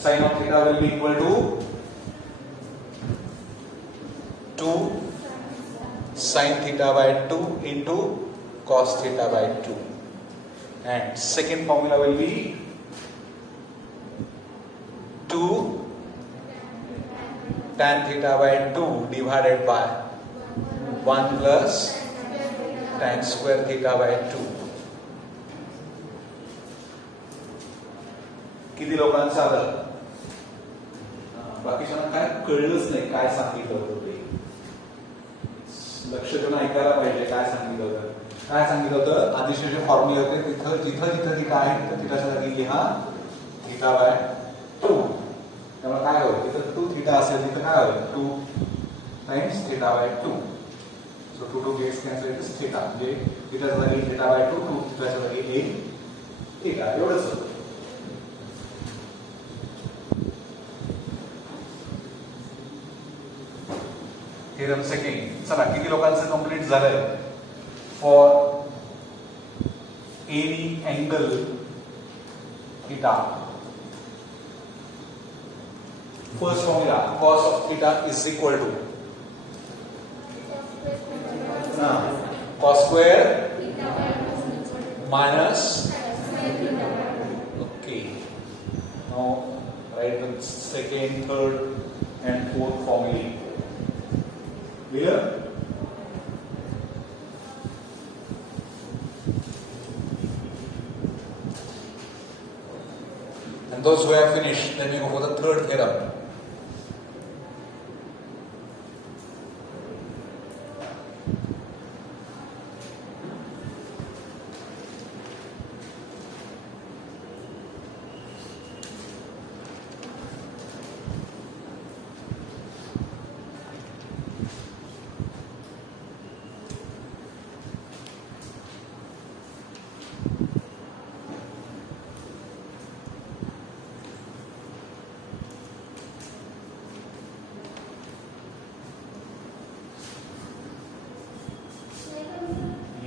Sin of theta will be equal to 2 sin theta by 2 into cos theta by 2, and second formula will be 2 tan theta by 2 divided by 1 plus tan square theta by 2. किती लोकांचं आलं? बाकीच्यांना काय कळलंच नाही काय सांगितलं होतं ते. लक्ष देऊन ऐकायला पाहिजे काय सांगितलं होतं. काय सांगितलं होतं? आदिशचे फॉर्म्युले होते तिथं जिथं जिथं थीटा आहे तिथं थीटाच्या जागी लिहा थीटा बाय 2. त्यामुळे काय होईल? तिथं 2 थीटा असेल तिथं काय होईल? 2 times theta by 2. So 2 gets cancel it theta. म्हणजे थीटाच्या जागी थीटा बाय 2, 2 थीटाच्या जागी 1 थीटा एवढंच होतं. Theorem second. चला किती लोकांचं कंप्लीट झालंय? For any angle theta, first formula cos of theta is equal to cos square minus. Okay, now write the second, third and fourth formula. Clear? And those who have finished, then we go for the third theorem.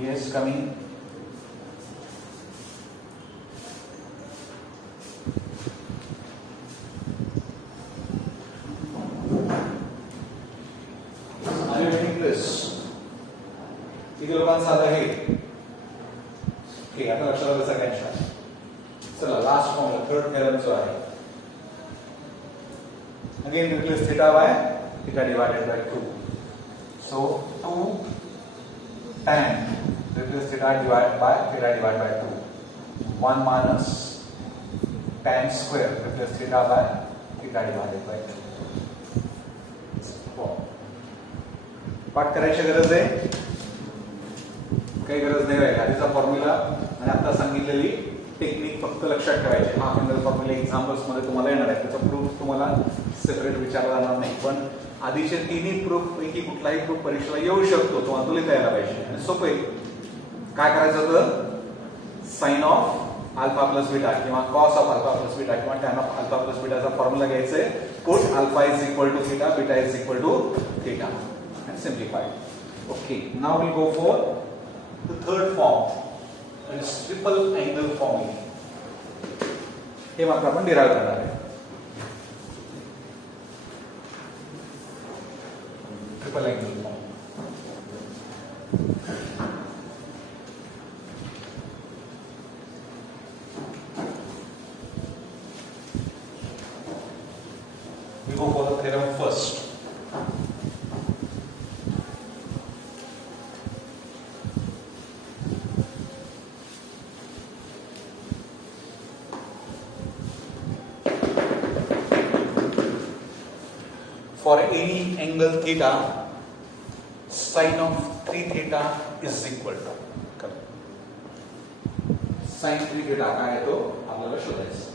Yes, coming. Are you getting this? किती लोकांचं आलं हे? ओके, आता लक्षात आलं सगळ्यांच्या. चला last formula third theorem जो आहे. Again replace theta by theta divided by 2. So 2 tan replace theta divided by theta divided by 2. 1 minus tan square replace theta by theta divided by 2. पाठ करायची गरज आहे? काही गरज नाही राहील. आधीचा फॉर्म्युला आणि आता सांगितलेली टेक्निक फक्त लक्षात ठेवायची. हा हँडल फॉर्म्युला एक्झाम्पल्स मध्ये तुम्हाला येणार आहे. त्याचा प्रूफ तुम्हाला सेपरेट विचारला जाणार नाही, पण आधीचे तिन्ही प्रूफ पैकी कुठलाही प्रूफ परीक्षेला येऊ शकतो. तो तुला यायला पाहिजे. आणि सोपं आहे. काय करायचं होतं? Sine of alpha plus beta किंवा cos of alpha plus beta किंवा टॅन ऑफ अल्फा प्लस बीटाचा फॉर्म्युला घ्यायचा आहे. Put alpha is equal to theta, beta is equal to theta and simplify. Okay, now we go for the third form, that is triple angle formula. हे मात्र आपण डिराइव करणार आहे. Triple angle form. We go for the theorem first. For any angle theta, sin of 3 theta is equal to sin 3 theta काय आहे तो आपल्याला शोधायचा.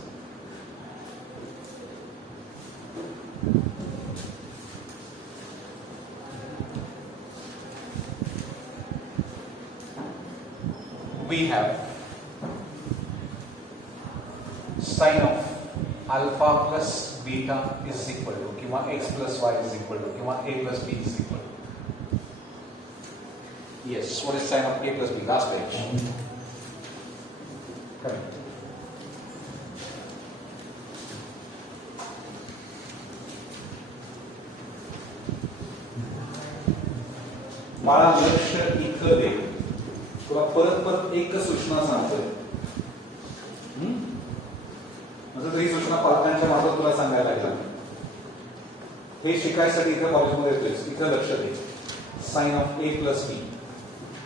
we have sin of alpha plus beta is equal to किंवा x plus y is equal to किंवा a plus b is equal to. Yes, what is sin of a plus b? Last page. Correct. बाळा लक्ष इथं दे. तुला परत परत एकच सूचना सांगतोय. म्हणजे ही सूचना पालकांच्या मार्फत तुला सांगायला लागला. हे शिकायसाठी इथं कॉलेजमध्ये येतोय. इथं लक्ष दे. Sine of A plus B.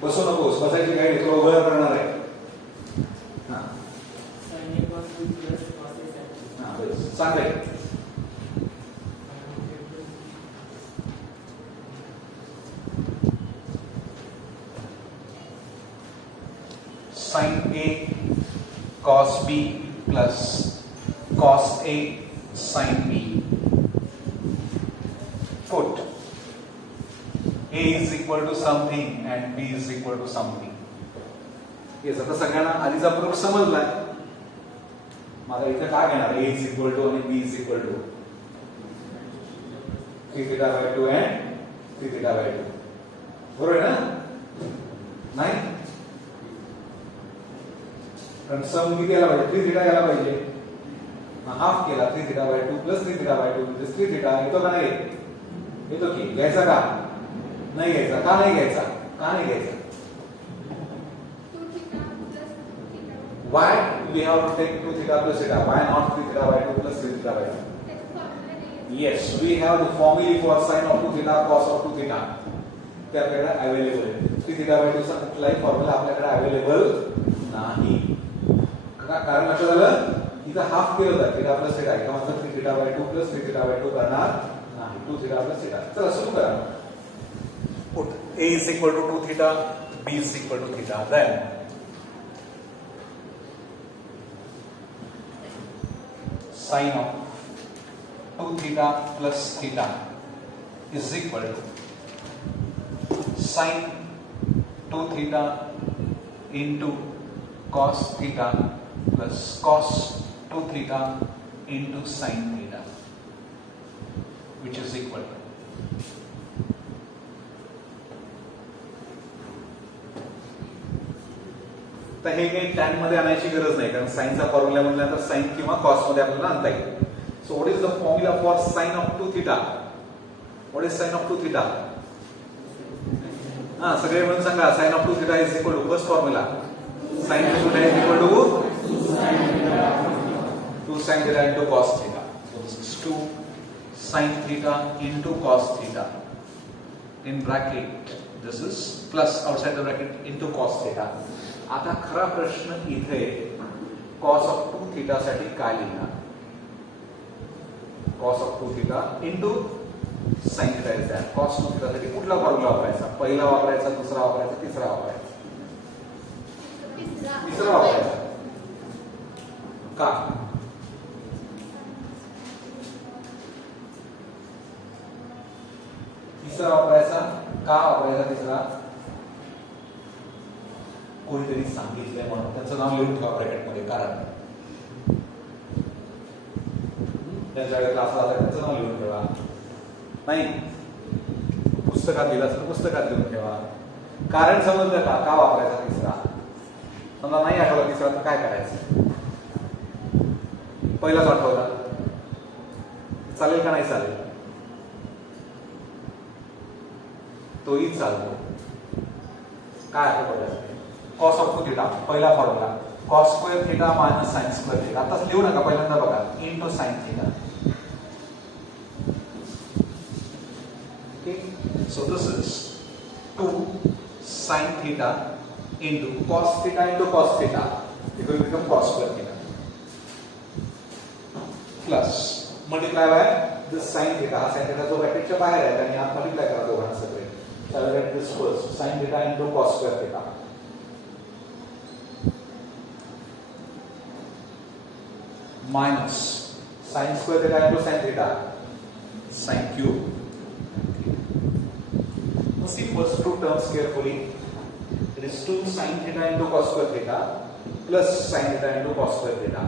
बसू नकोस. बसायची काय तुला उभं करणार आहे. सांग रे. sin A cos B plus cos A sin B. Put A is equal to something and B is equal to something. Yes, आता सगळ्यांना आधीचा प्रूफ समजलाय. मला इथे काय घेणार? A is equal to आणि B is equal to 3 theta by 2 and 3 theta by 2. बरोबर आहे ना? नाही पण सम किती यायला पाहिजे? 3 थीटा यायला पाहिजे. हाफ केला 3 थीटा बाय 2 प्लस 3 थीटा बाय 2 म्हणजे 3 थीटा येतो का नाही? येतो की. घ्यायचा का? नाही घ्यायचा. का नाही घ्यायचा? का नाही घ्यायचा? Why we have to take 2 theta plus theta? Why not 3 theta by 2 plus 3 theta by 2? Yes, we have the formula for sin of 2 theta cos of 2 theta. ते आपल्याकडे अवेलेबल आहे. 3 theta by 2 चा कुठलाही फॉर्म्युला आपल्याकडे अवेलेबल नाही. कारण लक्षात आलं? इथं हाफ केलं होतं थीटा प्लस थीटा. एका मात्र 3 थीटा बाय 2 प्लस 3 थीटा बाय 2 करणार नाही. 2 थीटा प्लस थीटा. चला सुरू करा. Put A is equal to 2 theta, B is equal to theta. Then sin of 2 theta plus theta is equal to sin 2 theta into cos theta plus cos 2 theta into sin theta, which is equal to तर हे काही टॅन मध्ये आणायची गरज नाही कारण साइनचा formula म्हटल्यानंतर sine किंवा कॉस मध्ये आपल्याला आणता येईल. So what is the formula for sine of 2 theta? What is sine of 2 theta? सगळे मिळून सांगा. Sine of 2 theta is equal to first formula sin 2 theta is equal to 2 sin theta into cos theta. So this is 2 sin theta into cos theta. In bracket this is plus outside the bracket into cos theta. आता खरा प्रश्न इथे cos of 2 theta साठी काय लिहिणार? cos of 2 theta into sin theta is that. cos 2 theta साठी कुठला फॉर्म्युला वापरायचा? पहिला वापरायचा, दुसरा वापरायचा, तिसरा वापरायचा? तिसरा वापरायचा. का? तिसरा वापरायचा. का वापरायचा तिसरा? कोणीतरी सांगितलंय म्हणून त्याचं नाव लिहून ठेवा ब्रॅकेटमध्ये. कारण ज्याच्याकडे क्लास आला त्याचं नाव लिहून ठेवा. नाही पुस्तकात लिहिलं असेल पुस्तकात लिहून ठेवा. कारण समजलं का? का वापरायचा तिसरा? समजा नाही आठवला तिसरा तर काय करायचं? पहिलाच आठवला चालेल का? नाही चालेल? तोही चालतो. काय आठवलं? कॉस ऑफ 2 थीटा पहिला formula cos square theta minus sine square theta. आताच लिहू नका, पहिल्यांदा बघा. Into sine theta. Okay, so this is 2 sin theta into cos theta into cos theta. It will become cos square theta plus multiply by this sin theta. Sin theta जो ब्रॅकेटच्या बाहेर आहे आणि आत मल्टिप्लाय करा दोघांना सगळे. So I get this first sin theta into cos square theta minus sin square theta into sin theta sin cube. Now see first two terms carefully. It is 2 sin theta into cos square theta plus sin theta into cos square theta.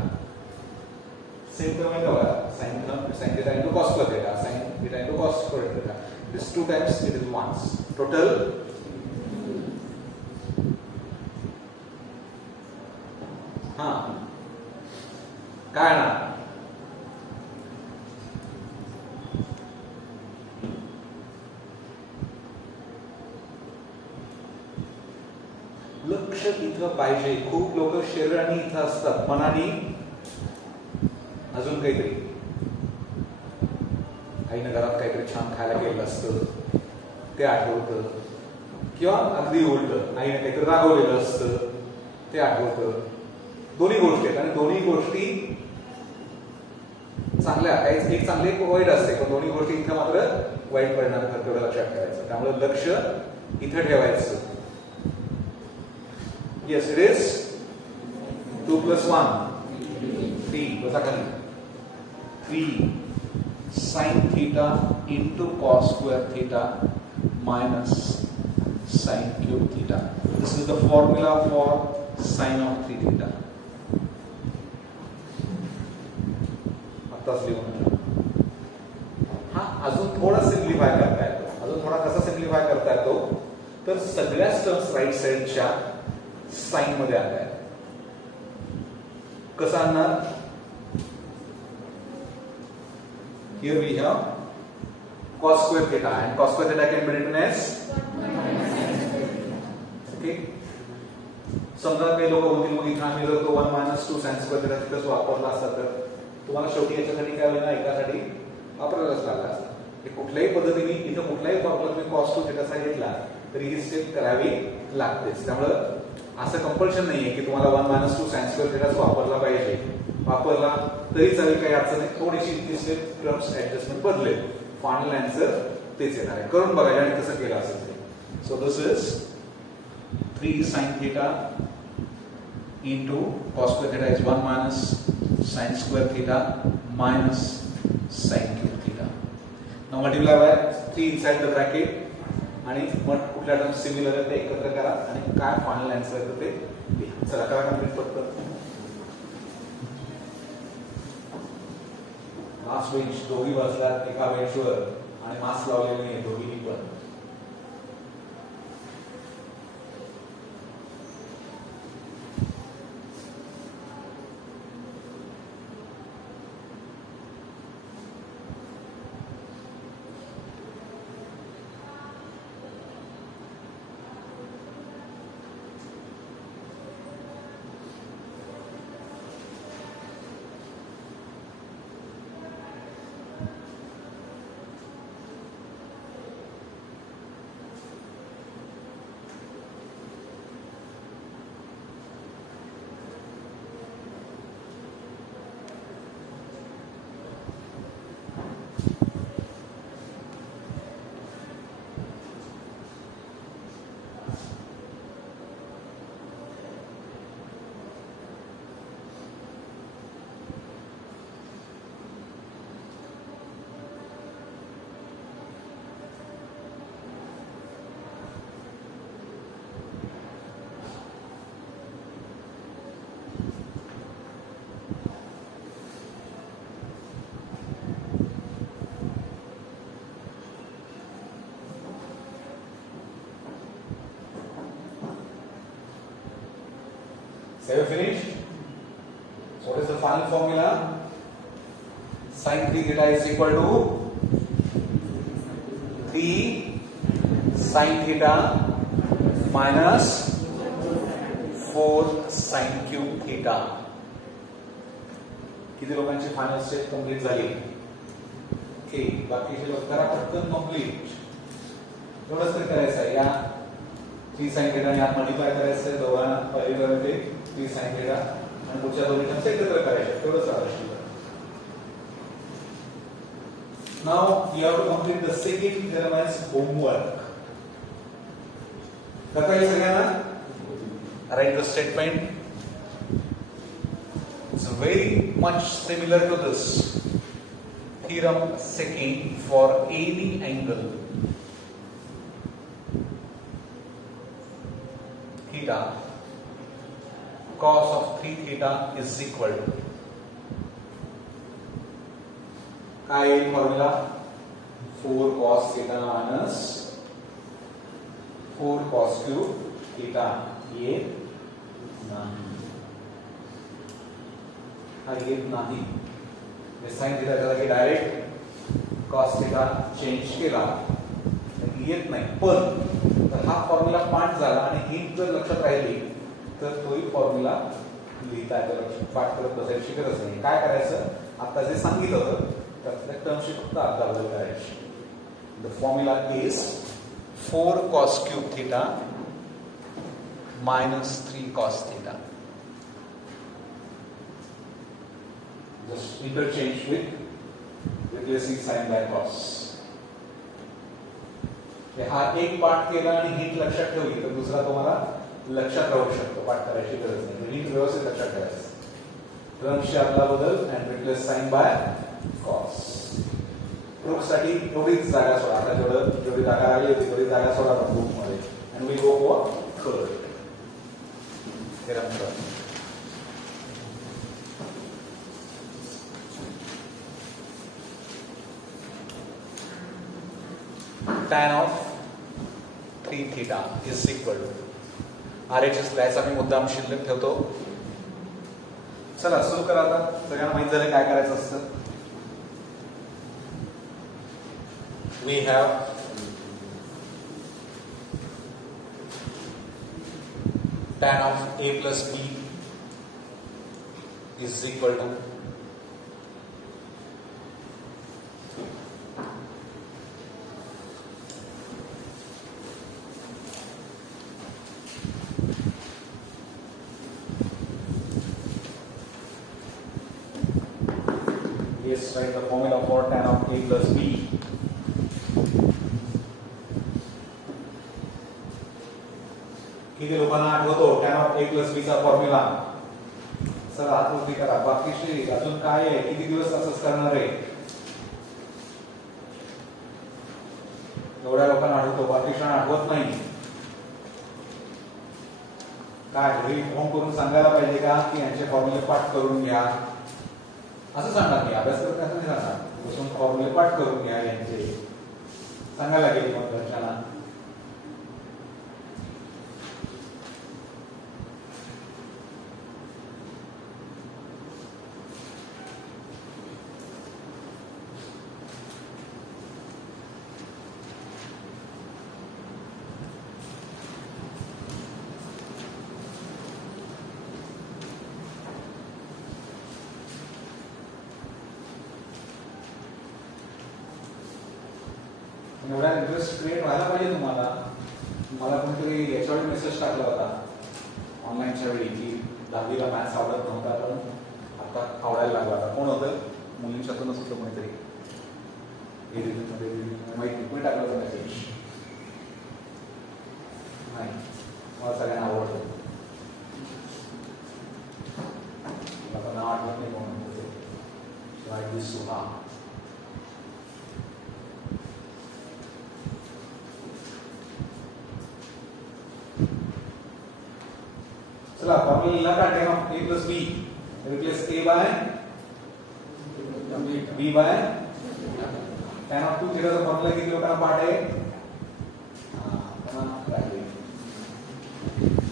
Same term is over. Sin theta into cos square theta, sin theta into cos square theta. This 2 times, it is once. Total काय ना लक्ष इथं पाहिजे. खूप लोक शरीराने इथं असतात, मनाने अजून काहीतरी. आईनं घरात काहीतरी छान खायला केलेलं असतं ते आठवतं, किंवा अगदी उलट आईने काहीतरी रागवलेलं असतं ते आठवतं. दोन्ही गोष्टी आहेत आणि दोन्ही गोष्टी चांगल्या, काही एक चांगली एक वाईट असते, पण दोन्ही गोष्टी इथं मात्र वाईट परिणाम करतात, तेवढं लक्षात ठेवायचं. त्यामुळे लक्ष इथं ठेवायचं. येस, इट इज 2 + 1 3 बसा खाली 3 sin theta into cos square theta minus sin cube theta. This is the formula for sin of 3 theta. आत्ताच लिहून हा अजून थोडा सिम्प्लिफाय करता येतो. अजून थोडा कसा सिम्प्लिफाय करता येतो तर सगळ्याच टर्म्स राईट साइडच्या साइन मध्ये आल्या. कसं आणणार? Here we have cos square theta, and cos square theta can be written as okay. समजा काही लोक म्हणतील मग इथं आम्ही जर तो 1 - 2 sin square theta तिथंच वापरला असता तर तुम्हाला शेवटी याच्यासाठी काय होईल ना, एकासाठी वापरायलाच लागला असता. कुठल्याही पद्धतीने इथं कुठल्याही फॉर्म्युला तुम्ही cos 2 theta चा घेतला तरी ही स्टेप करावी लागतेच. त्यामुळे असं कंपल्शन नाहीये की तुम्हाला 1 - 2 sin square theta वापरला पाहिजे. वापरला तरी चालेल, काही अडचण नाही. थोडीशी इतकी स्टेप टर्म्स ऍडजस्टमेंट बदलेल, फायनल आन्सर तेच येणार आहे. करून बघा आणि कसं केलं असेल ते. So this is 3 sin theta into cos square theta is 1 - sin square theta minus sin cube theta. Now multiply by 3 inside the bracket आणि मग कुठल्या टर्म सिमिलर आहे ते एकत्र करा आणि काय फायनल आन्सर येतो ते लिहा. चला करा कंप्लीट फक्त. लास्ट बेंच दोघी बसलात एका बेंचवर आणि मास्क लावलेले नाही दोघीही पण. Have you finished? What is the final formula? Sin 3 theta is equal to 3 sin theta minus 4 sin cube theta. किती लोकांची फायनल स्टेप कंप्लीट झाली? ओके, बाकीचे लोक करा पटकन कंप्लीट. एवढंच तर करायचं आहे. या 3 sin theta ने आत मल्टिप्लाय करायचं आहे, दोघांना पहिली ते 3 sin theta आणि पुढच्या दोन्ही टर्म्स एकत्र करायचे. तेवढंच आहे. Now you have to complete the second theorem as homework. करता येईल सगळ्यांना? Write the statement. It's very much similar to this theorem second for any angle. cos of 3 theta is equal to काय येईल फॉर्म्युला 4 cos theta minus 4 cos cube theta येत नाही sine theta त्याला की direct cos theta change केला येत नाही पण तर हा फॉर्म्युला पाठ झाला आणि ही जर लक्षात राहिली तर तोही फॉर्म्युला लिहिता येतो पाठ करत बसायची गरज नाही काय करायचं आता जे सांगितलं होतं त्या टर्मशी फक्त अदलाबदल करायची the formula is 4 cos cube theta minus 3 cos theta just interchange with replacing sin by cos हा एक पाठ केला आणि हिट लक्षात ठेवली तर दुसरा तुम्हाला लक्षात राहू शकतो पाठ करायची गरज नाही हिट व्यवस्थित लक्षात ठेवायचं टर्मशी अदलाबदल and replace sine by cos proof साठी एवढीच जागा सोडा आता जेवढी जागा आली होती तेवढी जागा सोडा प्रूफ मध्ये and we go for third tan of 3 theta is equal to RHS लिहायचा मी मुद्दाम शिल्लक ठेवतो चला सुरू करा आता सगळ्यांना माहित झालं काय करायचं असतं we have tan of a plus b is equal to yes write the formula for tan of a plus b किती लोकांना आठवतो tan of a plus b चा फॉर्म्युला सर आठवती करा बाकीचे अजून काय आहे किती दिवस असंच करणार आहे एवढ्या लोकांना आठवतो बाकीच्यांना आठवत नाही काय घरी फोन करून सांगायला पाहिजे का की यांचे फॉर्म्युले पाठ करून घ्या असं सांगणार मी अभ्यास करत नाही सांगणार बसून फॉर्म्युले पाठ करून घ्या यांचे सांगायला लागेल मग घरच्यांना एवढा इंटरेस्ट क्रिएट व्हायला पाहिजे तुम्हाला मला कोणतरी याच्यावर मेसेज टाकला होता ऑनलाईनच्या वेळी की 10वीला मॅथ्स आवडत नव्हता पण आता आवडायला लागला होता कोण होतं मुलींच्यातूनच होतं कोणीतरी माहिती कोणी टाकलं होतं मेसेज नाही मला सगळ्यांना आवडतं मला नाव आठवत नाही कोण होतं सुहा चला फॉर्मूला का tan of a plus b replace a by b by tan of 2 theta चा फॉर्मूला किती लोकांना पाठ आहे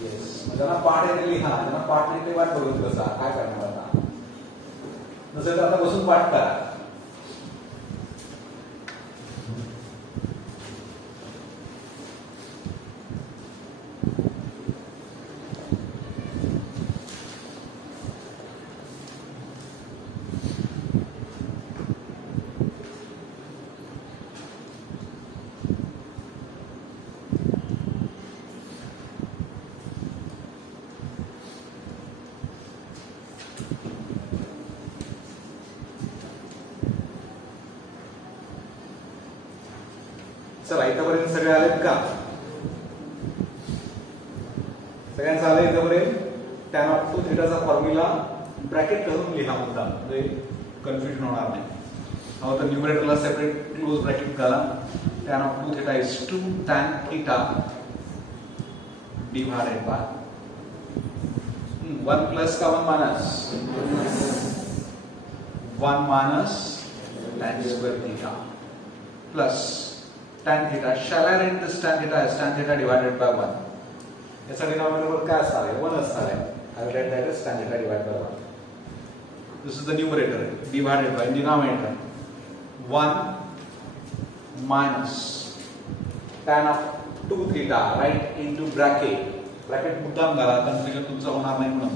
येस ज्यांना पाठ आहे ते लिहा ज्यांना पाठ नाही ते वाट बघत बसा काय करणार आता नसेल तर आता बसून पाठ करा चला इथपर्यंत सगळे आलेत का सगळ्यांचं आलं इथपर्यंत tan of 2 theta चा फॉर्म्युला ब्रॅकेट करून लिहा मुद्दा म्हणजे कन्फ्युजन होणार नाही नाव तर न्यूमरेटरला सेपरेट क्लोज ब्रॅकेट करा tan of 2 theta is 2 tan theta divided by 1 प्लस का 1 माइनस 1 minus tan square theta plus tan theta. Shall I write this tan theta as tan theta divided by 1? याचा डिनॉमिनेटर काय असणार आहे? 1 असणार आहे. I will write that as tan theta divided by 1. This is the numerator divided by denominator 1 minus tan of 2 theta right into bracket मुद्दाम घाला कन्फ्युजन तुमचं होणार नाही म्हणून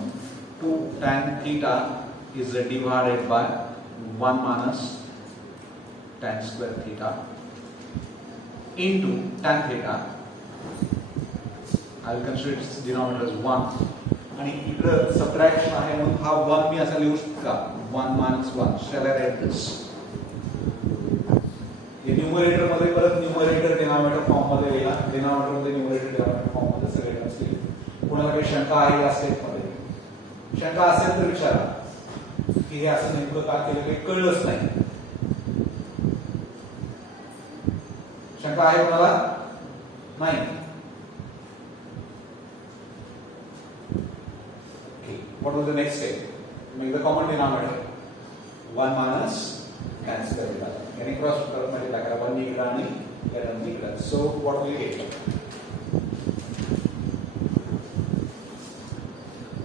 2 tan theta is divided by 1 minus tan square theta into tan theta. I will consider its denominator as 1 आणि इकडे सबट्रॅक्शन आहे म्हणून हा 1 मी असा लिहू शकतो का 1 minus 1. Shall I write this? हे न्यूमरेटर मध्ये परत न्यूमरेटर डिनॉमिनेटर फॉर्म मध्ये लिहा. डिनॉमिनेटर मध्ये न्यूमरेटर डिनॉमिनेटर फॉर्म मध्ये सगळे असतील. कोणाला काही शंका आहे या स्टेप मध्ये? शंका असेल तर विचारा की हे असं नेमकं का केलं काही कळलंच नाही. शंका आहे कोणाला? नाही. Okay, what was the next step? Make the common denominator 1 minus tan square theta. यानी क्रॉस मल्टीप्लाई करा 1 इकडे आणि या टर्म इकडे. So what will you get?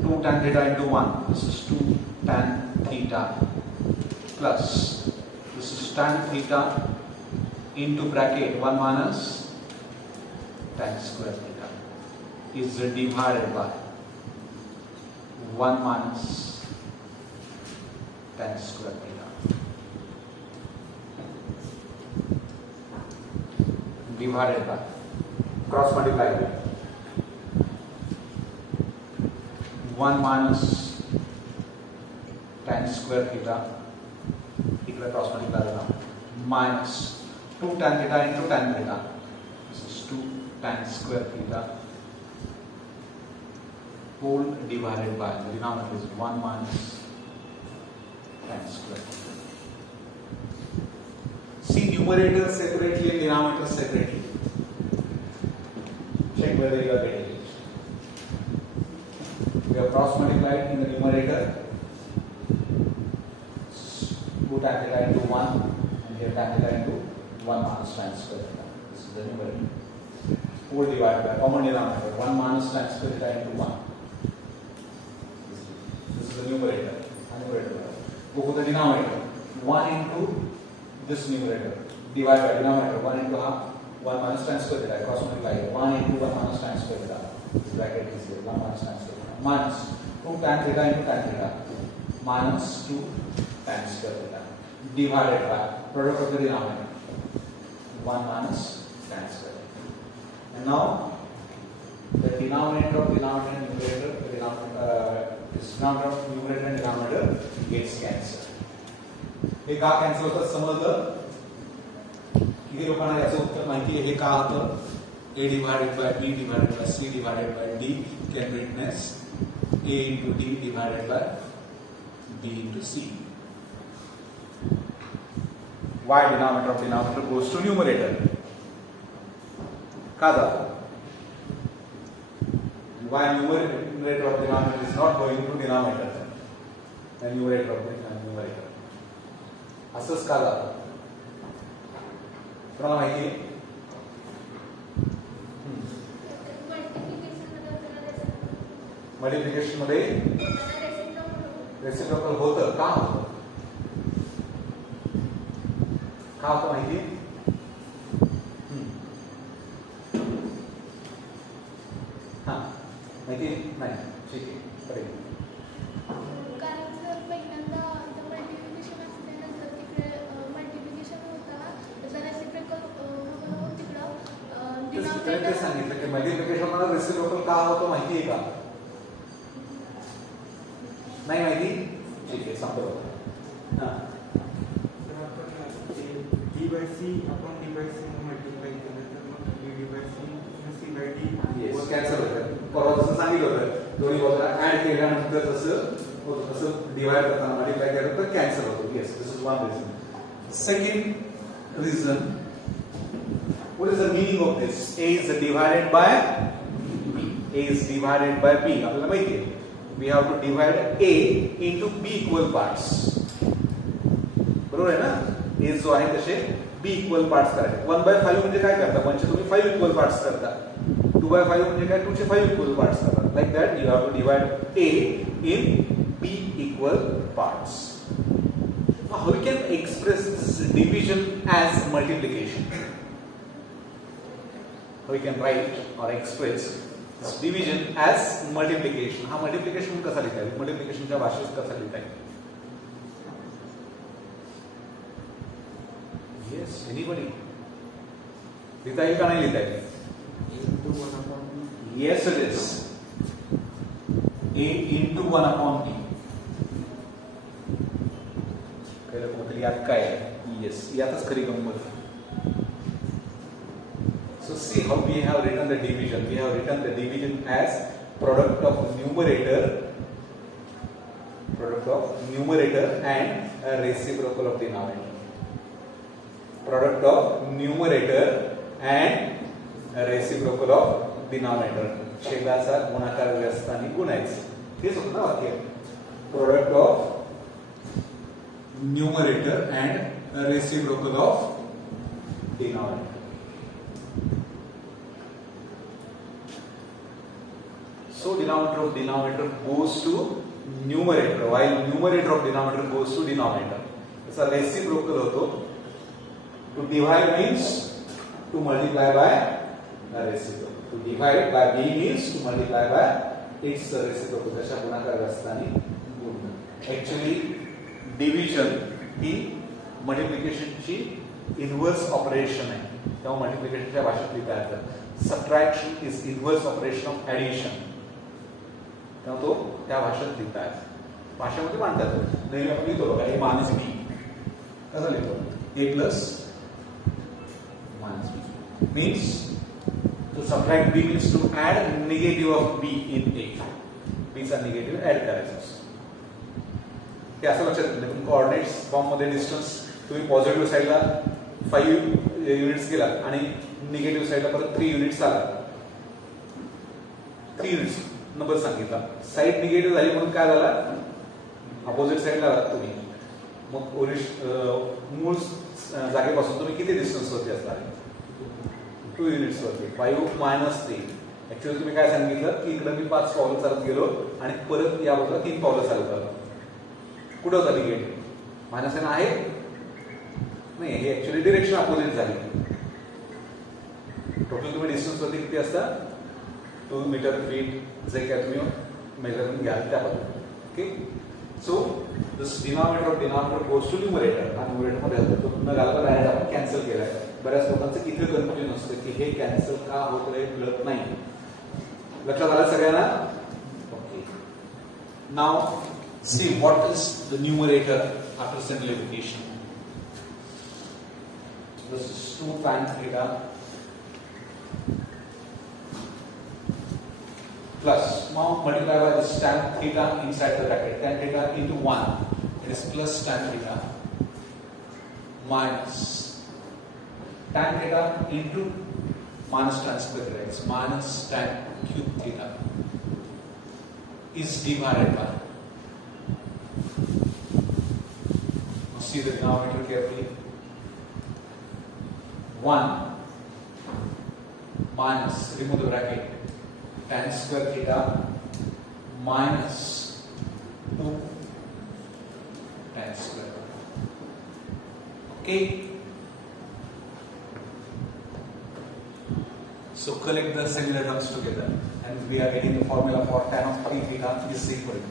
2 tan theta into 1. This is 2 tan theta plus this is tan theta into bracket 1 minus tan square theta is divided by 1 minus tan square theta divided by cross multiply 1 minus tan square theta इकडे cross multiply करना minus 2 tan theta into tan theta. This is 2 tan square theta whole divided by the denominator is 1 minus tan square theta. See numerator separately and denominator separately. Check whether you are getting it. We have cross multiplied in the numerator 2 tan theta into 1 and here tan theta into 1 minus tan square theta. This is the numerator. Whole divided by common denominator 1 minus tan square theta into 1. This is the numerator. Go for the denominator 1 into this numerator divided by denominator 1 into half 1 minus tan square theta. Cross multiply 1 into 1 minus tan square theta. This bracket is here 1 minus tan square theta minus 2 tan theta into tan theta minus 2 tan square theta divided by product of the denominator 1 minus tan square theta. And now the denominator of denominator and numerator, this denominator of numerator and denominator gets cancelled. हे का कॅन्सल होतं समजलं? किती लोकांना याचं उत्तर माहिती आहे? हे का होतं? A divided by B divided by C divided by D can written as A into D divided by B into C. Why denominator of denominator goes to numerator? का जातं? Why numerator of denominator is not going to denominator and numerator of numerator? असंच का जातं? कोणाला माहिती? मल्टिप्लिकेशन मध्ये रेसिप्रोकल होतं. का होतं? का होतं माहिती? हा माहिती नाही. ठीक आहे. ते सांगितलं की मल्टिप्लिकेशन मध्ये रेसिप्रोकल का होतं माहिती आहे का? नाही माहिती? ठीक आहे सांगतो. हां d by c upon d by c multiply केलं तर मग d by c c by d yes cancel होतं. परवा जसं सांगितलं होतं दोन्ही बाजूला ऍड केल्यानंतर जसं होतं तसं डिवाइड करताना मल्टिप्लाय केलं तर कॅन्सल होतं. Yes this is one reason. Second reason, what is the meaning of this? A is divided by B. A is divided by B. आपल्याला माहिती आहे we have to divide A into B equal parts. बरोबर आहे ना. ए जो आहे तसे B equal parts करायचे. 1/5 म्हणजे काय करता, 1 चे तुम्ही 5 इक्वल पार्ट्स करता. 2/5 म्हणजे काय, 2 चे 5 इक्वल पार्ट्स करता. Like that you have to divide A in B equal parts. How we can express this division as multiplication? How we can write or express this division as multiplication? हा multiplication कसा लिहिता येईल, multiplicationच्या भाषेत कसा लिहिता येईल? Yes, anybody? लिहिता येईल का नाही लिहिता येईल? Yes, it is. A into 1 upon B. यात काय आहे? येस, यातच खरी गंमत. So see how we have written the division. We have written the division as product of numerator and reciprocal of denominator. Product of numerator and reciprocal of denominator. छेदाचा गुणाकार व्यस्तानी गुणायचं. हेच होतं ना वाक्य. Product of numerator and reciprocal of denominator. So denominator of denominator goes to numerator while numerator of denominator goes to denominator. It's a reciprocal होतो. To divide means to multiply by a reciprocal. To divide by b means to multiply by its reciprocal. तशा गुणाकार व्यस्तानी गुण. Actually division ही मल्टिप्लिकेशनची inverse operation आहे. तेव्हा मल्टिप्लिकेशनच्या भाषेत लिहिता येतं. Subtraction is inverse operation of addition. तेव्हा तो त्या भाषेत लिहिता येतो. भाषेमध्ये मांडतात. नेहमी आपण लिहितो बघा, ए मायनस बी कसं लिहितो, A plus minus B means to subtract B means to add negative of B in A. बीचा निगेटिव्ह ऍड करायचा असतो. हे असं लक्षात येतं. कोऑर्डिनेट्स फॉर्म मध्ये डिस्टन्स तुम्ही पॉझिटिव्ह साईडला 5 युनिट्स गेलात आणि निगेटिव्ह साईडला परत 3 युनिट्स आलात. 3 युनिट्स नंबर सांगितला. साईड निगेटिव्ह झाली म्हणून काय झाला, अपोजिट साईडला आलात तुम्ही. मग मूळ जागेपासून तुम्ही किती डिस्टन्स वरती असणार, 2 युनिट्स वरती. 5 मायनस 3. ऍक्च्युअली तुम्ही काय सांगितलं की इकडे मी 5 पावलं चालत गेलो आणि परत या बाजूला 3 पावलं चालत आलो. कुठं होता निगेटिव्ह, मायनस आहे नाही, हे ऍक्च्युअली डिरेक्शन अपोजिट झाली. टोटल तुम्ही डिस्टन्स वरती किती असता, 2 मीटर फीट जे काय तुम्ही मेजरमेंट घ्याल त्या पद्धतीने. Okay. So this denominator of denominator goes to numerator. हा न्यूमरेटर मध्ये असतो. तो न घालता डायरेक्ट आपण कॅन्सल केलाय. बऱ्याच लोकांचं इथे कन्फ्युजन असतं की हे कॅन्सल का होत आहे, कळत नाही. लक्षात आलं सगळ्यांना? ओके. नाव see what is the numerator after simplification. This is 2 tan theta plus, now multiply by this tan theta inside the bracket. Tan theta into 1, it is plus tan theta minus tan theta into minus tan square theta, it's minus tan cube theta is divided by, see the denominator carefully, 1 minus, remove the bracket, tan square theta minus 2 tan square. Okay. So collect the similar terms together and we are getting the formula for tan of 3 theta is equal to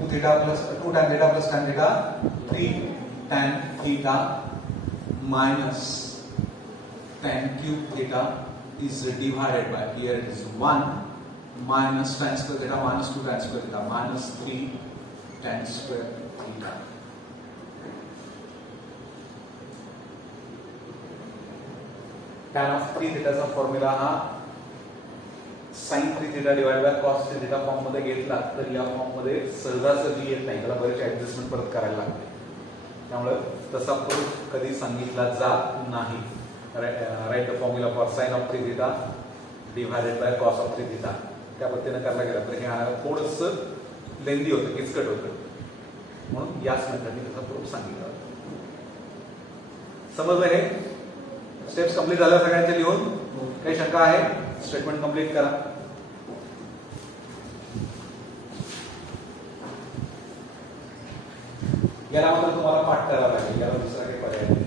2 theta plus 2 tan theta plus tan theta, 3 tan theta minus tan cube theta is divided by, here it is 1 minus tan square theta minus 2 tan square theta minus 3 tan square theta. Tan of 3 theta चा फॉर्म्युला हा sin 3 theta divided by cos 3 theta form मध्ये घेतला तर या फॉर्म मध्ये सहजासहजी येत नाही. त्याला बरेच ऍडजस्टमेंट परत करायला लागते. त्यामुळे तसा प्रूफ कधी सांगितला जात नाही. Right the formula for sin of 3 theta divided by cos of 3 theta. त्या पद्धतीनं करायला गेला तर हे थोडंसं लेंदी होतं, किचकट होतं, म्हणून याच मेथडने त्याचा प्रूफ सांगितला. समजलं हे? स्टेप्स कंप्लीट झाल्या सगळ्यांचे लिहून? काही शंका आहे? स्टेटमेंट कंप्लीट करा. याला मात्र तुम्हाला पाठ करावा लागेल, याला दुसरा काही पर्याय नाही.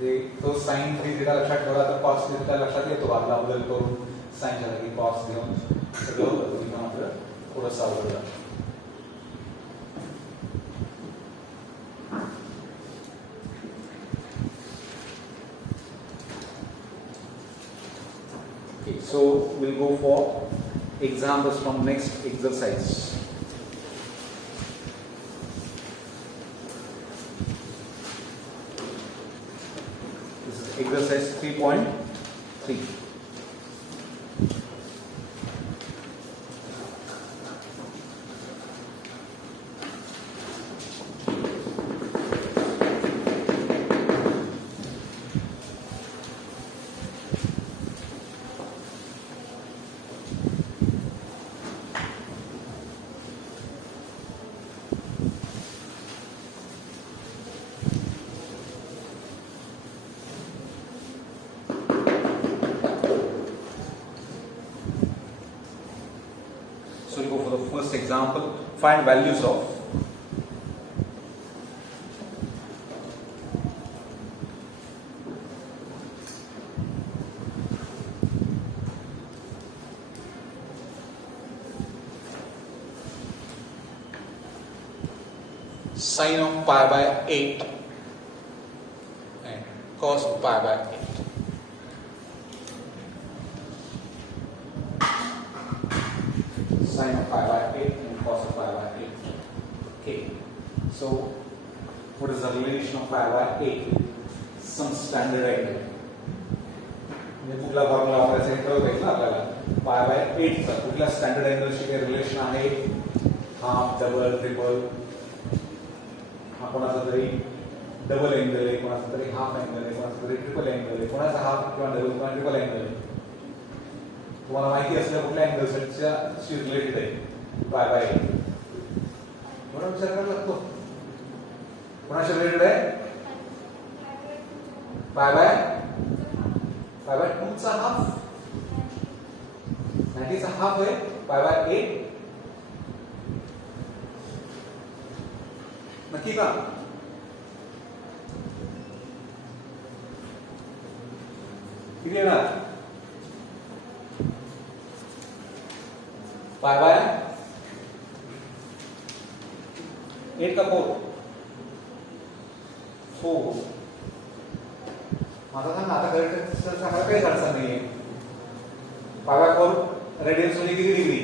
जे तो साइन 3 थिटा लक्षात ठेवला तर कॉस 3 थिटा लक्षात येतो, आपला बदल करून साइनच्या जागी कॉस घेऊन सगळं होतं. तुम्ही मात्र थोडंसं अवघड. Okay, so we'll go for examples from next exercise. This is exercise 3.3. So we go for the first example. Find values of sine of pi by 8 and cos of pi by 8. Sine of pi by 8 and cos of pi by 8. Okay. So, what is the relation of pi by 8? Some standard angle. म्हणजे कुठला फॉर्म्युला वापरायचा हे ठरवता ना आपल्याला. Pi by 8 चा कुठल्या स्टँडर्ड अँगलशी काही रिलेशन आहे? Half, double, triple. हा कोणाचा तरी डबल अँगल आहे, कोणाचा तरी हाफ अँगल आहे, कोणाचा तरी ट्रिपल अँगल आहे, कोणाचा हाफ किंवा डबल किंवा ट्रिपल अँगल आहे. तुम्हाला माहिती असल्या कुठल्या अँगल सेटशी रिलेटेड आहे पाय बाय 8. म्हणून विचार करायला लागतो कोणाशी रिलेटेड आहे? पाय बाय 2 चा हाफ. 90 चा हाफ आहे पाय बाय 8. नक्की का? किती येणार? पाय बाय 8 का 4? 4. माझा सांगा आता करेक्ट सांगायला काहीच अडचण नाहीये. पाय बाय 4 रेडियन्स म्हणजे किती डिग्री?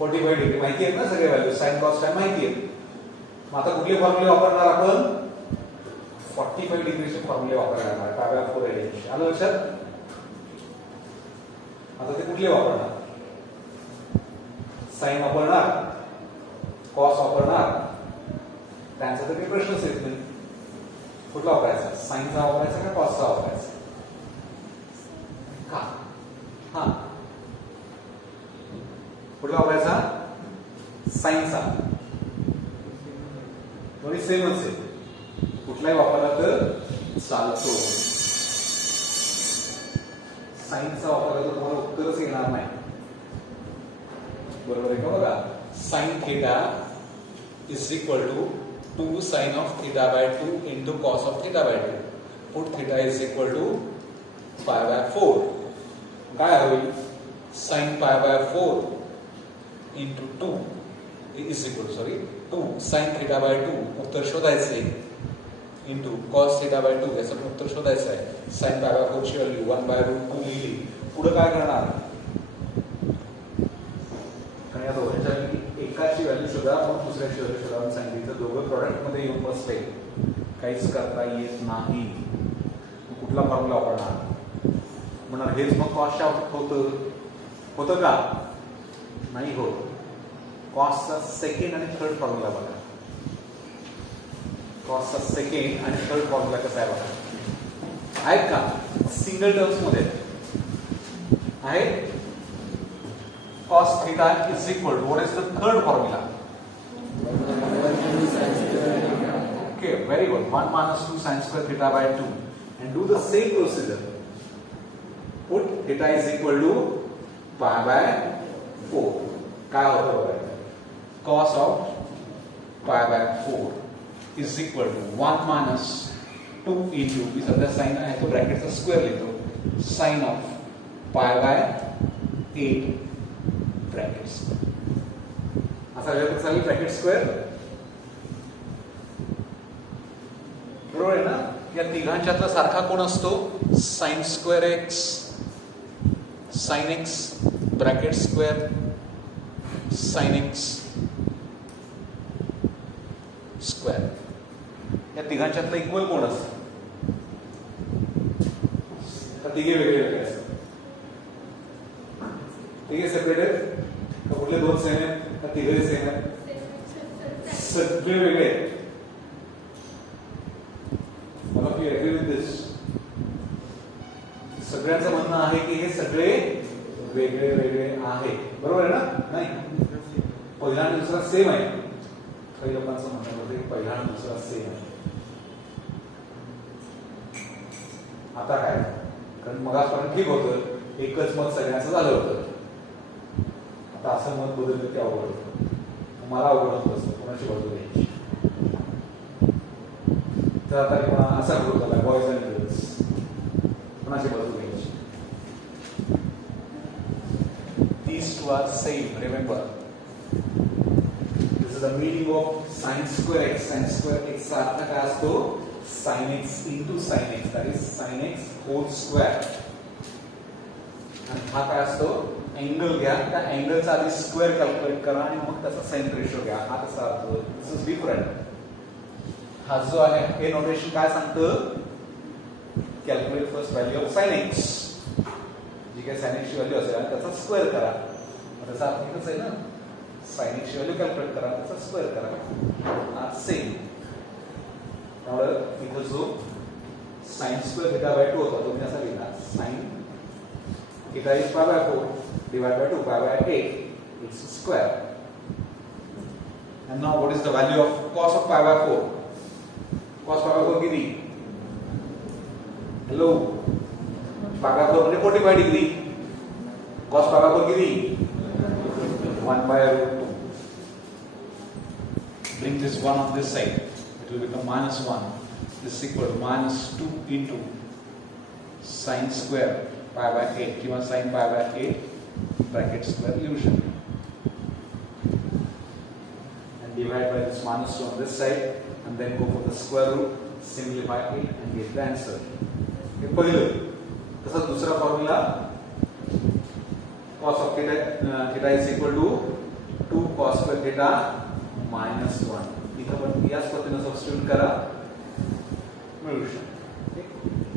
45 डिग्री. माहिती आहेत ना सगळे व्हॅल्यू, साइन कॉस टाइम माहिती आहेत. मग आता कुठले फॉर्म्युले वापरणार आपण? 45 डिग्रीचे फॉर्म्युले वापरणार पाय बाय 4 रेडियन्स. आलं लक्षात? आता ते कुठले वापरणार? साइन वापरणार, कॉस वापरणार, त्यांचा तर काही प्रश्नच येत नाही. कुठला वापरायचा? साइनचा वापरायचा का कॉसचा वापरायचा? का? हा, कुठला वापरायचा? साइनचा. दोन्ही सेमच आहे, कुठलाही वापरला तर चालतो. साइनचा वापरला तर तुम्हाला उत्तरच येणार नाही. बरोबर आहे का? बघा, sine theta is equal to 2 sine of theta by 2 into cos of theta by 2. Put theta is equal to pi by 4. काय होईल? Sine pi by 4 into 2 is equal 2 sine theta by 2 उत्तर शोधायचे इंटू कॉस थीटा बाय 2 याचं उत्तर शोधायचं आहे. Sign pi by 4 ची व्हॅल्यू 1/√2 लिहिली. पुढे काय करणार? कारण या दोघांच्या एकाची व्हॅल्यू शोधा मग दुसऱ्याची व्हॅल्यू शोधा म्हणून सांगितलं. दोघं प्रॉडक्ट मध्ये येऊन बसले, काहीच करता येत नाही. कुठला फॉर्म्युला वापरणार? म्हणणार हेच मग कॉसच्या होतं का? नाही होत. कॉसचा सेकंड आणि थर्ड फॉर्म्युला बघा. कॉसचा सेकंड आणि थर्ड फॉर्म्युला कसा आहे बघा. आहेत का? सिंगल टर्म्स मध्ये आहे cos theta is equal to, what is the third formula? Okay, very good. 1 minus 2 sin square theta by 2. And do the same procedure. Put theta is equal to pi by 4. काय होतं बघायचं? Cos of pi by 4 is equal to 1 minus 2 into, मी सध्या साइन आहे तो ब्रॅकेटचा स्क्वेअर लिहितो, sin of pi by 8 ब्रॅकेट्स. असा वेळ चालेल ब्रॅकेट स्क्वेअर. बरोबर आहे ना? या तिघांच्यातला सारखा कोण असतो? Sine square x, sine x bracket square, sine x square. या तिघांच्यातलं इक्वल कोण असतं? तर तिघे वेगळे वेगळे असतात. तिघे सेपरेट आहेत का कुठले दोन सेम आहेत का तिघे सेम आहेत? सगळे वेगळे आहेत. मला मी एग्री विथ दिस. सगळ्यांचं म्हणणं आहे की हे सगळे वेगळे वेगळे आहे. बरोबर आहे ना? नाही, पहिला आणि दुसरा सेम आहे. काही लोकांचं म्हणणं होतं की पहिला आणि दुसरा सेम आहे. आता काय? कारण मगापर्यंत ठीक होतं, एकच मत सगळ्यांचं झालं होतं. आता असं मत बदललं ते अवघड होतं. मला अवघड होत असतं कोणाची बाजू घ्यायची. तर आता असा ग्रुप झाला, बॉयज अँड गर्ल्स, कोणाची बाजू घ्यायची? These two are same, remember. This is the meaning of sin square x. Sin square x चा अर्थ काय असतो? sin x into sin x, that is sin x whole square. आणि हा काय असतो? अँगल घ्या, त्या अँगलचा आधी स्क्वेअर कॅल्क्युलेट करा आणि मग त्याचा साइन रेशो घ्या. हा कसा अर्थ? This is different. हा जो आहे हे नोटेशन काय सांगतं? Calculate first value of sin x. जी काही sin x ची व्हॅल्यू असेल त्याचा स्क्वेअर करा. त्याचा अर्थ एकच आहे ना, sin x ची व्हॅल्यू कॅल्क्युलेट करा, त्याचा स्क्वेअर करा. हा सेम. त्यामुळे इथं जो sin स्क्वेअर थीटा बाय 2 होता तो मी असा लिहिला, sin theta is pi by 4 divided by 2 pi by 8 its square. And now what is the value of cos of pi by 4? Cos pi by 4 किती? Hello, pi by 4 म्हणजे 45 degree. cos pi by 4 किती? 1 by root 2. Bring this 1 on this side, it will become minus 1. This is equal to minus 2 into sin square pi by 8 किंवा sin pi by 8 bracket square लिहू शकतो. And divide by this minus 2 on this side and then go for the square root, simplify it and get the answer. हे पहिलं. तसंच दुसरा formula cos of theta is equal to 2 cos square theta minus 1. इथं पण याच पद्धतीने सबस्टिट्यूट करा, मिळू शकतो.